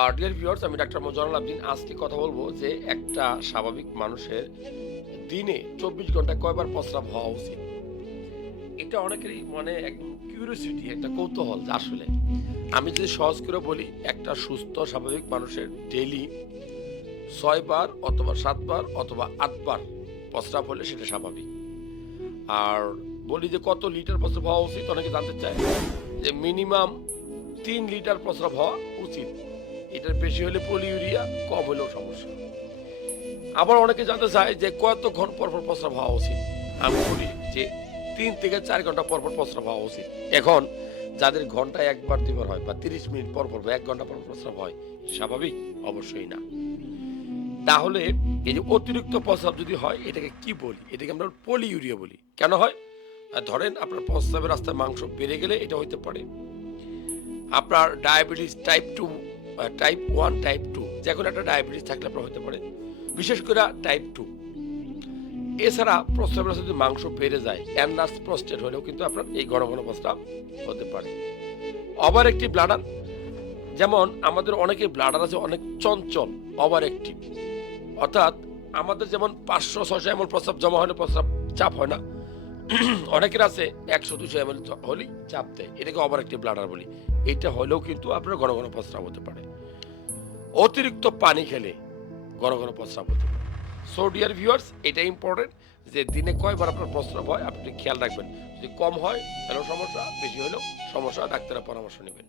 আর dear viewers আমি ডাক্তার মজানুল আবদিন আজকে কথা বলব যে একটা স্বাভাবিক মানুষের দিনে চব্বিশ ঘণ্টা কয়বার প্রস্রাব হওয়া উচিত। এটা অনেকেরই মনে একদম কিউরিয়াসিটি একটা কৌতূহল যে আসলে আমি যদি সহজ করে বলি, একটা সুস্থ, স্বাভাবিক মানুষের ডেইলি ছয়বার অথবা সাতবার অথবা আটবার প্রস্রাব হলে সেটা স্বাভাবিক। আর বলি যে কত লিটার প্রস্রাব হওয়া উচিত, অনেকে জানতে চায় যে মিনিমাম তিন লিটার প্রস্রাব হওয়া উচিত। এটার বেশি হলে পলিউরিয়া কম হলেও সমস্যা। আবার অনেকে জানতে চায় যে কতক্ষণ পর পর প্রস্রাব হওয়া উচিত? আমি বলি যে তিন থেকে চার ঘণ্টা পরপর পর প্রস্রাব হওয়া উচিত। এখন যাদের ঘন্টায় একবার দুবার হয় বা তিরিশ মিনিট পর পর বা এক ঘণ্টা পর পর প্রস্রাব হয় স্বাভাবিক? অবশ্যই না। তাহলে এই যে অতিরিক্ত প্রস্রাব যদি হয়, এটাকে কি বলি? এটাকে আমরা পলিউরিয়া বলি। কেন হয়? ধরেন আপনার প্রস্রাবের রাস্তায় মাংস বেড়ে গেলে এটা হইতে পারে। আপনার diabetes type two type one type two যে কোনো একটা ডায়াবেটিস থাকলে আপনার হতে পারে। বিশেষ করে টাইপ টু এছাড়া প্রস্রাবের যদি মাংস বেড়ে যায় অ্যানাস প্রস্টেট হলেও কিন্তু আপনার এই ঘন ঘন প্রস্রাব হতে পারে। ওভার একটিভ ব্লাডার যেমন আমাদের অনেকে ব্লাডার আছে অনেক চঞ্চল ওভার অ্যাক্টিভ অর্থাৎ আমাদের যেমন পাঁচশো ছশো এমন প্রস্রাব জমা হলে প্রস্রাব চাপ হয় না। অনেকের আছে একশো, দুশো এম হলেই চাপ দেয়। এটাকে ওভার একটি ব্লাডার বলি। এটা হলেও কিন্তু আপনার ঘন ঘন প্রস্রাব হতে পারে। অতিরিক্ত পানি খেলে ঘন ঘন প্রস্রাব হতে পারে। সো ডিয়ার ভিউয়ার্স এটা ইম্পর্টেন্ট যে দিনে কয়বার আপনার প্রস্রাব হয়, আপনি খেয়াল রাখবেন। যদি কম হয়, তাহলেও সমস্যা, বেশি হলেও সমস্যা, ডাক্তারের পরামর্শ নেবেন।